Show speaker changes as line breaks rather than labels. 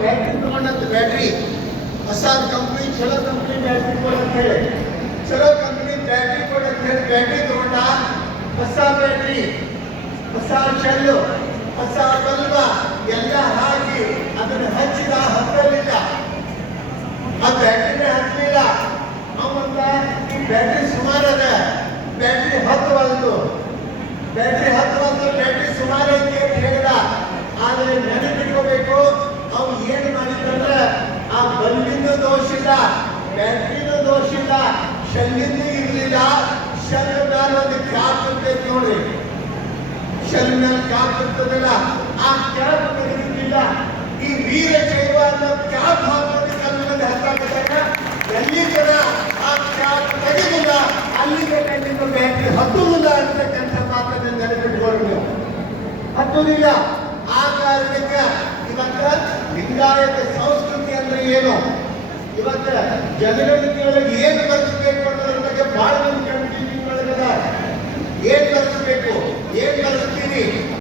Battery ತಗೊಂಡಂತ battery, ಹೊಸ company ಚಲೋ ಕಂಪ್ನಿ ಬ್ಯಾಟ್ರಿ ಕೊಡಂತ ಹೇಳಿ. ಚಲೋ ಕಂಪ್ನಿ ಬ್ಯಾಟ್ರಿ ಕೊಡಂತ ಹೇಳಿ ಬ್ಯಾಟ್ರಿ ತಗೊಂಡ, ಹೊಸ ಬ್ಯಾಟ್ರಿ, ಹೊಸ ಶೆಲ್ಲು, ಹೊಸ ಬಲ್ಬ, ಎಲ್ಲ ಹಾಕಿ ಅದನ್ನು ಹಚ್ಚಿದ ಹತ್ತಲಿಲ್ಲ ಆ ಬ್ಯಾಟ್ರಿನೇ ಹತ್ತಲಿಲ್ಲ ಅವಂತ ಬ್ಯಾಟ್ರಿ ಶೆಲ್ಲಿಂದು ಇರಲಿಲ್ಲ ಶೆಲ್ ಮೇಲೆ ಒಂದು ಕ್ಯಾಪ್ ನೋಡಿ. ನೋಡ್ರಿ ಶೆಲ್ ಮೇಲೆ ಕ್ಯಾಪ್ ಇರ್ತದಲ್ಲ ಆ ಕ್ಯಾಪ್ ಇರಲಿಲ್ಲ ಈ ವೀರ ಶೈವ ಅನ್ನೋ ಕ್ಯಾಪ್ ಹಾಕೋದಕ್ಕೆ ಕನ್ನಡದ ಹತ್ತಾಗ ಎಲ್ಲಿ ಜನ ಆ ಕ್ಯಾಪ್ ತೆಗೆದಿಲ್ಲ. ಅಲ್ಲಿಗೆ ಹತ್ತುವುದಿಲ್ಲ ಅಂತಕ್ಕಂಥ ಮಾತನ್ನು ಹತ್ತುವುದಿಲ್ಲ. ಆ ಕಾರಣಕ್ಕೆ ಇವತ್ತ ಲಿಂಗಾಯತ ಸಂಸ್ಕೃತಿ ಅಂದ್ರೆ ಏನು? ಇವತ್ತ ಜನಗಣತಿಯೊಳಗೆ E ele vai adquirir.